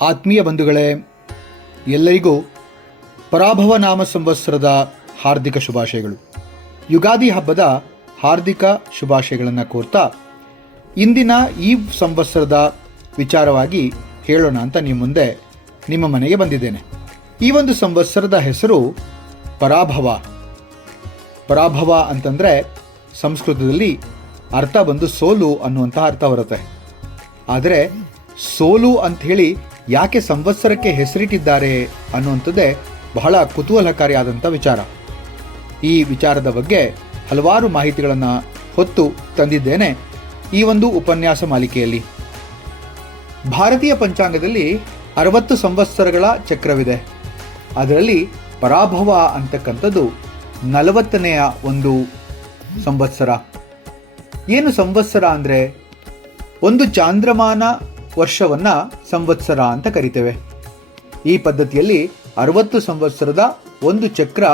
ಆತ್ಮೀಯ ಬಂಧುಗಳೇ, ಎಲ್ಲರಿಗೂ ಪರಾಭವ ನಾಮ ಸಂವತ್ಸರದ ಹಾರ್ದಿಕ ಶುಭಾಶಯಗಳು. ಯುಗಾದಿ ಹಬ್ಬದ ಹಾರ್ದಿಕ ಶುಭಾಶಯಗಳನ್ನು ಕೋರ್ತಾ ಇಂದಿನ ಈ ಸಂವತ್ಸರದ ವಿಚಾರವಾಗಿ ಹೇಳೋಣ ಅಂತ ನಿಮ್ಮ ಮುಂದೆ ನಿಮ್ಮ ಮನೆಗೆ ಬಂದಿದ್ದೇನೆ. ಈ ಒಂದು ಸಂವತ್ಸರದ ಹೆಸರು ಪರಾಭವ. ಪರಾಭವ ಅಂತಂದರೆ ಸಂಸ್ಕೃತದಲ್ಲಿ ಅರ್ಥ ಬಂದು ಸೋಲು ಅನ್ನುವಂಥ ಅರ್ಥ ಬರುತ್ತೆ. ಆದರೆ ಸೋಲು ಅಂಥೇಳಿ ಯಾಕೆ ಸಂವತ್ಸರಕ್ಕೆ ಹೆಸರಿಟ್ಟಿದ್ದಾರೆ ಅನ್ನುವಂಥದ್ದೇ ಬಹಳ ಕುತೂಹಲಕಾರಿಯಾದಂಥ ವಿಚಾರ. ಈ ವಿಚಾರದ ಬಗ್ಗೆ ಹಲವಾರು ಮಾಹಿತಿಗಳನ್ನು ಹೊತ್ತು ತಂದಿದ್ದೇನೆ ಈ ಒಂದು ಉಪನ್ಯಾಸ ಮಾಲಿಕೆಯಲ್ಲಿ. ಭಾರತೀಯ ಪಂಚಾಂಗದಲ್ಲಿ 60 ಸಂವತ್ಸರಗಳ ಚಕ್ರವಿದೆ. ಅದರಲ್ಲಿ ಪರಾಭವ ಅಂತಕ್ಕಂಥದ್ದು 40ನೆಯ ಒಂದು ಸಂವತ್ಸರ. ಏನು ಸಂವತ್ಸರ ಅಂದರೆ, ಒಂದು ಚಾಂದ್ರಮಾನ ವರ್ಷವನ್ನು ಸಂವತ್ಸರ ಅಂತ ಕರಿತೇವೆ. ಈ ಪದ್ಧತಿಯಲ್ಲಿ 60 ಸಂವತ್ಸರದ ಒಂದು ಚಕ್ರ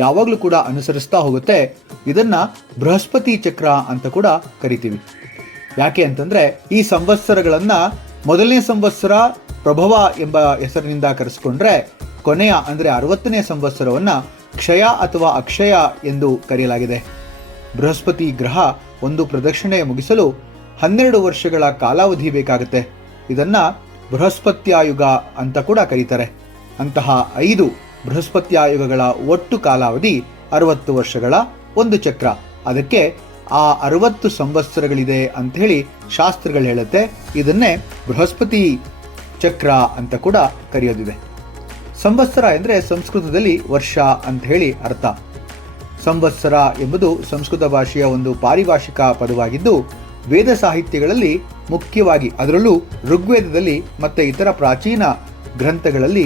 ಯಾವಾಗಲೂ ಕೂಡ ಅನುಸರಿಸ್ತಾ ಹೋಗುತ್ತೆ. ಇದನ್ನು ಬೃಹಸ್ಪತಿ ಚಕ್ರ ಅಂತ ಕೂಡ ಕರಿತೀವಿ. ಯಾಕೆ ಅಂತಂದರೆ, ಈ ಸಂವತ್ಸರಗಳನ್ನು ಮೊದಲನೇ ಸಂವತ್ಸರ ಪ್ರಭವ ಎಂಬ ಹೆಸರಿನಿಂದ ಕರೆಸಿಕೊಂಡ್ರೆ, ಕೊನೆಯ ಅಂದರೆ 60ನೇ ಸಂವತ್ಸರವನ್ನು ಕ್ಷಯ ಅಥವಾ ಅಕ್ಷಯ ಎಂದು ಕರೆಯಲಾಗಿದೆ. ಬೃಹಸ್ಪತಿ ಗ್ರಹ ಒಂದು ಪ್ರದಕ್ಷಿಣೆ ಮುಗಿಸಲು 12 ವರ್ಷಗಳ ಕಾಲಾವಧಿ ಬೇಕಾಗುತ್ತೆ. ಇದನ್ನು ಬೃಹಸ್ಪತ್ಯಾಯುಗ ಅಂತ ಕೂಡ ಕರೀತಾರೆ. ಅಂತಹ 5 ಬೃಹಸ್ಪತ್ಯಾಯುಗಗಳ ಒಟ್ಟು ಕಾಲಾವಧಿ 60 ವರ್ಷಗಳ ಒಂದು ಚಕ್ರ. ಅದಕ್ಕೆ ಆ 60 ಸಂವತ್ಸರಗಳಿದೆ ಅಂಥೇಳಿ ಶಾಸ್ತ್ರಗಳು ಹೇಳುತ್ತೆ. ಇದನ್ನೇ ಬೃಹಸ್ಪತಿ ಚಕ್ರ ಅಂತ ಕೂಡ ಕರೆಯೋದಿದೆ. ಸಂವತ್ಸರ ಎಂದರೆ ಸಂಸ್ಕೃತದಲ್ಲಿ ವರ್ಷ ಅಂತ ಹೇಳಿ ಅರ್ಥ. ಸಂವತ್ಸರ ಎಂಬುದು ಸಂಸ್ಕೃತ ಭಾಷೆಯ ಒಂದು ಪಾರಿಭಾಷಿಕ ಪದವಾಗಿದ್ದು, ವೇದ ಸಾಹಿತ್ಯಗಳಲ್ಲಿ ಮುಖ್ಯವಾಗಿ, ಅದರಲ್ಲೂ ಋಗ್ವೇದದಲ್ಲಿ ಮತ್ತು ಇತರ ಪ್ರಾಚೀನ ಗ್ರಂಥಗಳಲ್ಲಿ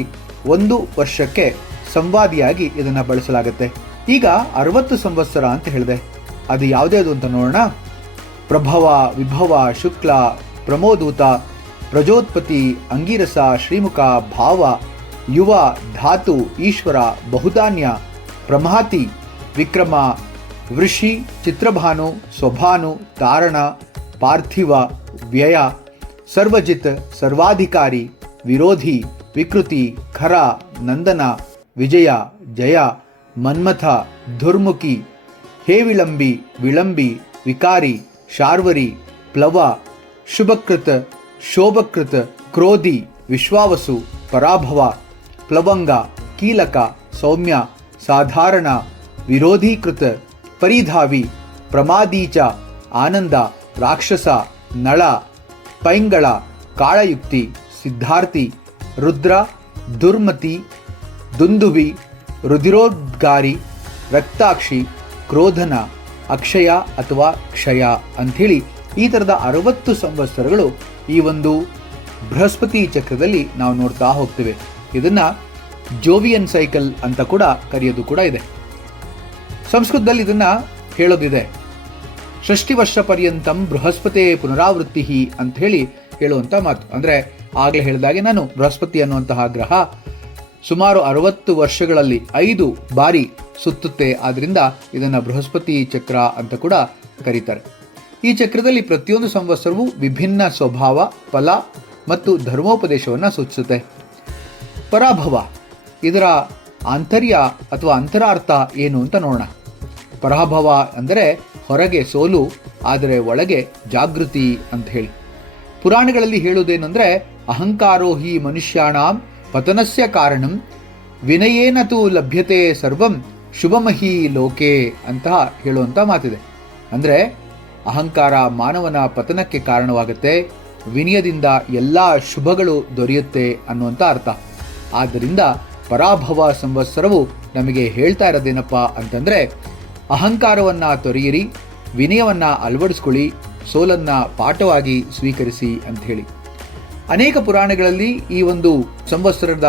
ಒಂದು ವರ್ಷಕ್ಕೆ ಸಂವಾದಿಯಾಗಿ ಇದನ್ನು ಬಳಸಲಾಗುತ್ತೆ. ಈಗ 60 ಸಂವತ್ಸರ ಅಂತ ಹೇಳಿದೆ. ಅದು ಯಾವುದ್ಯಾವುದು ಅಂತ ನೋಡೋಣ. ಪ್ರಭವ, ವಿಭವ, ಶುಕ್ಲ, ಪ್ರಮೋದೂತ, ಪ್ರಜೋತ್ಪತ್ತಿ, ಅಂಗಿರಸ, ಶ್ರೀಮುಖ, ಭಾವ, ಯುವ, ಧಾತು, ಈಶ್ವರ, ಬಹುಧಾನ್ಯ, ಪ್ರಮಾತಿ, ವಿಕ್ರಮ, ವೃಷಿ, ಚಿತ್ರಭಾನು, ಸ್ವಭಾನು, ತಾರಣ, ಪಾರ್ಥಿವ, ವ್ಯಯ, ಸರ್ವಜಿತ್, ಸರ್ವಾಧಿಕಾರಿ, ವಿರೋಧಿ, ವಿಕೃತಿ, ಖರ, ನಂದನ, ವಿಜಯ, ಜಯ, ಮನ್ಮಥ, ದುರ್ಮುಖಿ, ಹೇವಿಳಂಬಿ, ವಿಳಂಬಿ, ವಿಕಾರಿ, ಶಾರ್ವರಿ, ಪ್ಲವ, ಶುಭಕೃತ, ಶೋಭಕೃತ, ಕ್ರೋಧಿ, ವಿಶ್ವಾವಸು, ಪರಾಭವ, ಪ್ಲವಂಗ, ಕೀಲಕ, ಸೌಮ್ಯ, ಸಾಧಾರಣ, ವಿರೋಧೀಕೃತ, ಪರಿಧಾವಿ, ಪ್ರಮಾದೀಚ, ಆನಂದ, ರಾಕ್ಷಸ, ನಳ, ಪೈಂಗಳ, ಕಾಳಯುಕ್ತಿ, ಸಿದ್ಧಾರ್ಥಿ, ರುದ್ರ, ದುರ್ಮತಿ, ದುಂದುಭಿ, ರುಧಿರೋದ್ಗಾರಿ, ರಕ್ತಾಕ್ಷಿ, ಕ್ರೋಧನ, ಅಕ್ಷಯ ಅಥವಾ ಕ್ಷಯ ಅಂಥೇಳಿ ಈ ಥರದ 60 ಸಂವತ್ಸರಗಳು ಈ ಒಂದು ಬೃಹಸ್ಪತಿ ಚಕ್ರದಲ್ಲಿ ನಾವು ನೋಡ್ತಾ ಹೋಗ್ತೇವೆ. ಇದನ್ನು ಜೋವಿಯನ್ ಸೈಕಲ್ ಅಂತ ಕೂಡ ಕರೆಯೋದು ಕೂಡ ಇದೆ. ಸಂಸ್ಕೃತದಲ್ಲಿ ಇದನ್ನು ಹೇಳೋದಿದೆ, ಷಷ್ಠಿ ವರ್ಷ ಪರ್ಯಂತಂ ಬೃಹಸ್ಪತಿ ಪುನರಾವೃತ್ತಿ ಅಂತ ಹೇಳಿ ಹೇಳುವಂಥ ಮಾತು. ಅಂದರೆ ಆಗಲೇ ಹೇಳಿದಾಗೆ ನಾನು ಬೃಹಸ್ಪತಿ ಅನ್ನುವಂತಹ ಗ್ರಹ ಸುಮಾರು 60 ವರ್ಷಗಳಲ್ಲಿ 5 ಬಾರಿ ಸುತ್ತುತ್ತೆ. ಆದ್ದರಿಂದ ಇದನ್ನು ಬೃಹಸ್ಪತಿ ಚಕ್ರ ಅಂತ ಕೂಡ ಕರೀತಾರೆ. ಈ ಚಕ್ರದಲ್ಲಿ ಪ್ರತಿಯೊಂದು ಸಂವತ್ಸರವೂ ವಿಭಿನ್ನ ಸ್ವಭಾವ, ಫಲ ಮತ್ತು ಧರ್ಮೋಪದೇಶವನ್ನು ಸೂಚಿಸುತ್ತೆ. ಪರಾಭವ, ಇದರ ಆಂತರ್ಯ ಅಥವಾ ಅಂತರಾರ್ಥ ಏನು ಅಂತ ನೋಡೋಣ. ಪರಾಭವ ಅಂದರೆ ಹೊರಗೆ ಸೋಲು, ಆದರೆ ಒಳಗೆ ಜಾಗೃತಿ ಅಂತ ಹೇಳಿ. ಪುರಾಣಗಳಲ್ಲಿ ಹೇಳುವುದೇನೆಂದರೆ, ಅಹಂಕಾರೋ ಹಿ ಮನುಷ್ಯಾಣಾಂ ಪತನಸ್ಯ ಕಾರಣಂ ವಿನಯೇನ ತು ಲಭ್ಯತೆ ಸರ್ವಂ ಶುಭಮಹಿ ಲೋಕೆ ಅಂತ ಹೇಳುವಂಥ ಮಾತಿದೆ. ಅಂದರೆ ಅಹಂಕಾರ ಮಾನವನ ಪತನಕ್ಕೆ ಕಾರಣವಾಗುತ್ತೆ, ವಿನಯದಿಂದ ಎಲ್ಲ ಶುಭಗಳು ದೊರೆಯುತ್ತೆ ಅನ್ನುವಂಥ ಅರ್ಥ. ಆದ್ದರಿಂದ ಪರಾಭವ ಸಂವತ್ಸರವು ನಮಗೆ ಹೇಳ್ತಾ ಇರೋದೇನಪ್ಪ ಅಂತಂದರೆ, ಅಹಂಕಾರವನ್ನು ತೊರೆಯಿರಿ, ವಿನಯವನ್ನು ಅಳವಡಿಸ್ಕೊಳ್ಳಿ, ಸೋಲನ್ನು ಪಾಠವಾಗಿ ಸ್ವೀಕರಿಸಿ ಅಂಥೇಳಿ. ಅನೇಕ ಪುರಾಣಗಳಲ್ಲಿ ಈ ಒಂದು ಸಂವತ್ಸರದ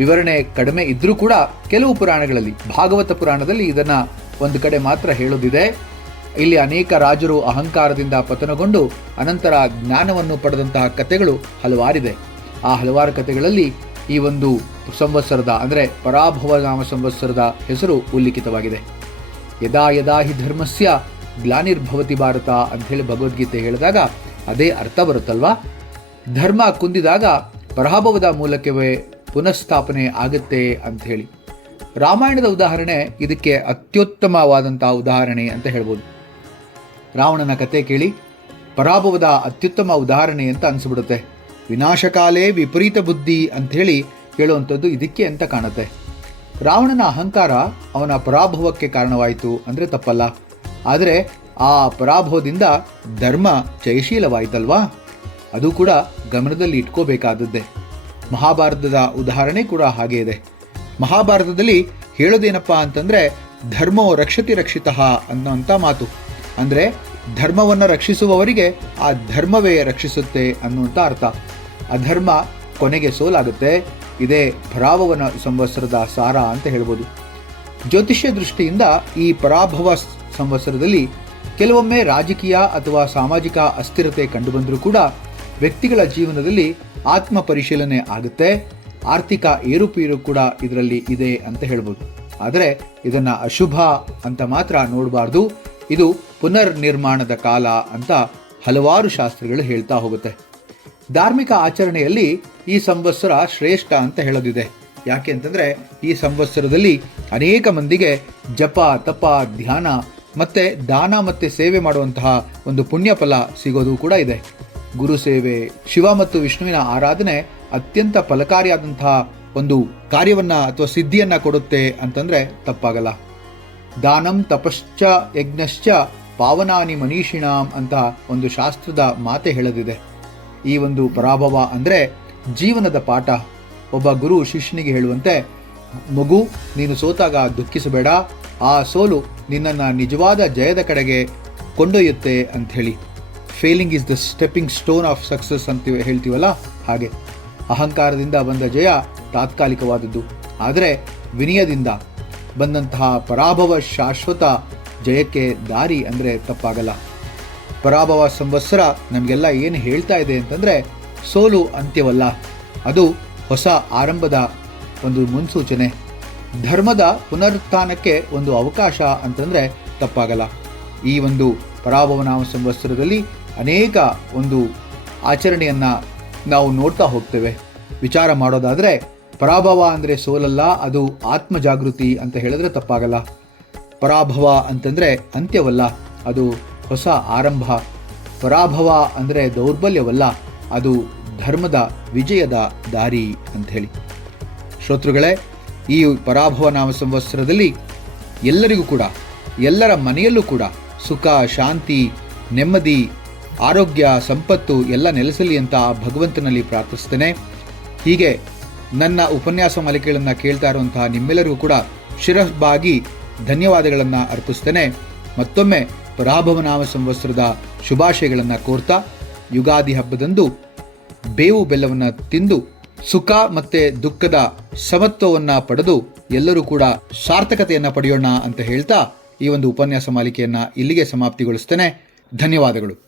ವಿವರಣೆ ಕಡಿಮೆ ಇದ್ದರೂ ಕೂಡ ಕೆಲವು ಪುರಾಣಗಳಲ್ಲಿ, ಭಾಗವತ ಪುರಾಣದಲ್ಲಿ ಇದನ್ನು ಒಂದು ಕಡೆ ಮಾತ್ರ ಹೇಳೋದಿದೆ. ಇಲ್ಲಿ ಅನೇಕ ರಾಜರು ಅಹಂಕಾರದಿಂದ ಪತನಗೊಂಡು ಅನಂತರ ಜ್ಞಾನವನ್ನು ಪಡೆದಂತಹ ಕಥೆಗಳು ಹಲವಾರಿದೆ. ಆ ಹಲವಾರು ಕಥೆಗಳಲ್ಲಿ ಈ ಒಂದು ಸಂವತ್ಸರದ ಅಂದರೆ ಪರಾಭವ ನಾಮ ಸಂವತ್ಸರದ ಹೆಸರು ಉಲ್ಲೇಖಿತವಾಗಿದೆ. ಯದಾ ಯದಾ ಹಿ ಧರ್ಮಸ್ಯ ಗ್ಲಾನಿರ್ಭವತಿ ಭಾರತ ಅಂಥೇಳಿ ಭಗವದ್ಗೀತೆ ಹೇಳಿದಾಗ ಅದೇ ಅರ್ಥ ಬರುತ್ತಲ್ವಾ. ಧರ್ಮ ಕುಂದಿದಾಗ ಪರಾಭವದ ಮೂಲಕವೇ ಪುನಃಸ್ಥಾಪನೆ ಆಗುತ್ತೆ ಅಂತ ಹೇಳಿ. ರಾಮಾಯಣದ ಉದಾಹರಣೆ ಇದಕ್ಕೆ ಅತ್ಯುತ್ತಮವಾದಂಥ ಉದಾಹರಣೆ ಅಂತ ಹೇಳ್ಬೋದು. ರಾವಣನ ಕತೆ ಕೇಳಿ ಪರಾಭವದ ಅತ್ಯುತ್ತಮ ಉದಾಹರಣೆ ಅಂತ ಅನಿಸ್ಬಿಡುತ್ತೆ. ವಿನಾಶಕಾಲೇ ವಿಪರೀತ ಬುದ್ಧಿ ಅಂಥೇಳಿ ಹೇಳುವಂಥದ್ದು ಇದಕ್ಕೆ ಅಂತ ಕಾಣುತ್ತೆ. ರಾವಣನ ಅಹಂಕಾರ ಅವನ ಪರಾಭವಕ್ಕೆ ಕಾರಣವಾಯಿತು ಅಂದರೆ ತಪ್ಪಲ್ಲ. ಆದರೆ ಆ ಪರಾಭವದಿಂದ ಧರ್ಮ ಜಯಶೀಲವಾಯಿತಲ್ವಾ? ಅದು ಕೂಡ ಗಮನದಲ್ಲಿ ಇಟ್ಕೋಬೇಕಾದದ್ದೇ. ಮಹಾಭಾರತದ ಉದಾಹರಣೆ ಕೂಡ ಹಾಗೆ ಇದೆ. ಮಹಾಭಾರತದಲ್ಲಿ ಹೇಳೋದೇನಪ್ಪ ಅಂತಂದರೆ ಧರ್ಮೋ ರಕ್ಷತಿ ರಕ್ಷಿತಃ ಅನ್ನೋಂಥ ಮಾತು. ಅಂದರೆ ಧರ್ಮವನ್ನು ರಕ್ಷಿಸುವವರಿಗೆ ಆ ಧರ್ಮವೇ ರಕ್ಷಿಸುತ್ತೆ ಅನ್ನುವಂಥ ಅರ್ಥ. ಅಧರ್ಮ ಕೊನೆಗೆ ಸೋಲಾಗುತ್ತೆ. ಇದೇ ಪರಾಭವನ ಸಂವತ್ಸರದ ಸಾರ ಅಂತ ಹೇಳ್ಬೋದು. ಜ್ಯೋತಿಷ್ಯ ದೃಷ್ಟಿಯಿಂದ ಈ ಪರಾಭವ ಸಂವತ್ಸರದಲ್ಲಿ ಕೆಲವೊಮ್ಮೆ ರಾಜಕೀಯ ಅಥವಾ ಸಾಮಾಜಿಕ ಅಸ್ಥಿರತೆ ಕಂಡುಬಂದರೂ ಕೂಡ ವ್ಯಕ್ತಿಗಳ ಜೀವನದಲ್ಲಿ ಆತ್ಮ ಪರಿಶೀಲನೆ ಆಗುತ್ತೆ. ಆರ್ಥಿಕ ಏರುಪೇರು ಕೂಡ ಇದರಲ್ಲಿ ಇದೆ ಅಂತ ಹೇಳ್ಬೋದು. ಆದರೆ ಇದನ್ನು ಅಶುಭ ಅಂತ ಮಾತ್ರ ನೋಡಬಾರ್ದು. ಇದು ಪುನರ್ ನಿರ್ಮಾಣದ ಕಾಲ ಅಂತ ಹಲವಾರು ಶಾಸ್ತ್ರಗಳು ಹೇಳ್ತಾ ಹೋಗುತ್ತೆ. ಧಾರ್ಮಿಕ ಆಚರಣೆಯಲ್ಲಿ ಈ ಸಂವತ್ಸರ ಶ್ರೇಷ್ಠ ಅಂತ ಹೇಳೋದಿದೆ. ಯಾಕೆ ಅಂತಂದರೆ ಈ ಸಂವತ್ಸರದಲ್ಲಿ ಅನೇಕ ಮಂದಿಗೆ ಜಪ, ತಪ, ಧ್ಯಾನ ಮತ್ತು ದಾನ ಮತ್ತು ಸೇವೆ ಮಾಡುವಂತಹ ಒಂದು ಪುಣ್ಯ ಫಲ ಸಿಗೋದು ಕೂಡ ಇದೆ. ಗುರು ಸೇವೆ, ಶಿವ ಮತ್ತು ವಿಷ್ಣುವಿನ ಆರಾಧನೆ ಅತ್ಯಂತ ಫಲಕಾರಿಯಾದಂತಹ ಒಂದು ಕಾರ್ಯವನ್ನು ಅಥವಾ ಸಿದ್ಧಿಯನ್ನು ಕೊಡುತ್ತೆ ಅಂತಂದರೆ ತಪ್ಪಾಗಲ್ಲ. ದಾನಂ ತಪಶ್ಚ ಯಜ್ಞಶ್ಚ ಪಾವನಾನಿ ಮನೀಷಿಣಾಂ ಅಂತ ಒಂದು ಶಾಸ್ತ್ರದ ಮಾತೆ ಹೇಳದಿದೆ. ಈ ಒಂದು ಪರಾಭವ ಅಂದರೆ ಜೀವನದ ಪಾಠ. ಒಬ್ಬ ಗುರು ಶಿಷ್ಯನಿಗೆ ಹೇಳುವಂತೆ, ಮಗು, ನೀನು ಸೋತಾಗ ದುಃಖಿಸಬೇಡ, ಆ ಸೋಲು ನಿನ್ನನ್ನು ನಿಜವಾದ ಜಯದ ಕಡೆಗೆ ಕೊಂಡೊಯ್ಯುತ್ತೆ ಅಂಥೇಳಿ. Failing is the stepping stone of success ಅಂತ ಹೇಳ್ತೀವಲ್ಲ, ಹಾಗೆ ಅಹಂಕಾರದಿಂದ ಬಂದ ಜಯ ತಾತ್ಕಾಲಿಕವಾದದ್ದು. ಆದರೆ ವಿನಯದಿಂದ ಬಂದಂತಹ ಪರಾಭವ ಶಾಶ್ವತ ಜಯಕ್ಕೆ ದಾರಿ ಅಂದರೆ ತಪ್ಪಾಗಲ್ಲ. ಪರಾಭವ ಸಂವತ್ಸರ ನಮಗೆಲ್ಲ ಏನು ಹೇಳ್ತಾ ಇದೆ ಅಂತಂದರೆ ಸೋಲು ಅಂತ್ಯವಲ್ಲ, ಅದು ಹೊಸ ಆರಂಭದ ಒಂದು ಮುನ್ಸೂಚನೆ. ಧರ್ಮದ ಪುನರುತ್ಥಾನಕ್ಕೆ ಒಂದು ಅವಕಾಶ ಅಂತಂದರೆ ತಪ್ಪಾಗಲ್ಲ. ಈ ಒಂದು ಪರಾಭವನ ಸಂವತ್ಸರದಲ್ಲಿ ಅನೇಕ ಒಂದು ಆಚರಣೆಯನ್ನು ನಾವು ನೋಡ್ತಾ ಹೋಗ್ತೇವೆ. ವಿಚಾರ ಮಾಡೋದಾದರೆ ಪರಾಭವ ಅಂದರೆ ಸೋಲಲ್ಲ, ಅದು ಆತ್ಮಜಾಗೃತಿ ಅಂತ ಹೇಳಿದ್ರೆ ತಪ್ಪಾಗಲ್ಲ. ಪರಾಭವ ಅಂತಂದರೆ ಅಂತ್ಯವಲ್ಲ, ಅದು ಹೊಸ ಆರಂಭ. ಪರಾಭವ ಅಂದರೆ ದೌರ್ಬಲ್ಯವಲ್ಲ, ಅದು ಧರ್ಮದ ವಿಜಯದ ದಾರಿ ಅಂಥೇಳಿ. ಶ್ರೋತೃಗಳೇ, ಈ ಪರಾಭವ ನಾಮ ಸಂವತ್ಸರದಲ್ಲಿ ಎಲ್ಲರಿಗೂ ಕೂಡ, ಎಲ್ಲರ ಮನೆಯಲ್ಲೂ ಕೂಡ ಸುಖ, ಶಾಂತಿ, ನೆಮ್ಮದಿ, ಆರೋಗ್ಯ, ಸಂಪತ್ತು ಎಲ್ಲ ನೆಲೆಸಲಿ ಅಂತ ಭಗವಂತನಲ್ಲಿ ಪ್ರಾರ್ಥಿಸ್ತೇನೆ. ಹೀಗೆ ನನ್ನ ಉಪನ್ಯಾಸ ಮಾಲಿಕೆಗಳನ್ನು ಕೇಳ್ತಾ ಇರುವಂತಹ ನಿಮ್ಮೆಲ್ಲರಿಗೂ ಕೂಡ ಶಿರಬಾಗಿ ಧನ್ಯವಾದಗಳನ್ನು ಅರ್ಪಿಸ್ತೇನೆ. ಮತ್ತೊಮ್ಮೆ ಪರಾಭವ ನಾಮ ಸಂವತ್ಸರದ ಶುಭಾಶಯಗಳನ್ನು ಕೋರ್ತಾ, ಯುಗಾದಿ ಹಬ್ಬದಂದು ಬೇವು ಬೆಲ್ಲವನ್ನು ತಿಂದು ಸುಖ ಮತ್ತು ದುಃಖದ ಸಮತ್ವವನ್ನು ಪಡೆದು ಎಲ್ಲರೂ ಕೂಡ ಸಾರ್ಥಕತೆಯನ್ನು ಪಡೆಯೋಣ ಅಂತ ಹೇಳ್ತಾ ಈ ಒಂದು ಉಪನ್ಯಾಸ ಮಾಲಿಕೆಯನ್ನು ಇಲ್ಲಿಗೆ ಸಮಾಪ್ತಿಗೊಳಿಸ್ತೇನೆ. ಧನ್ಯವಾದಗಳು.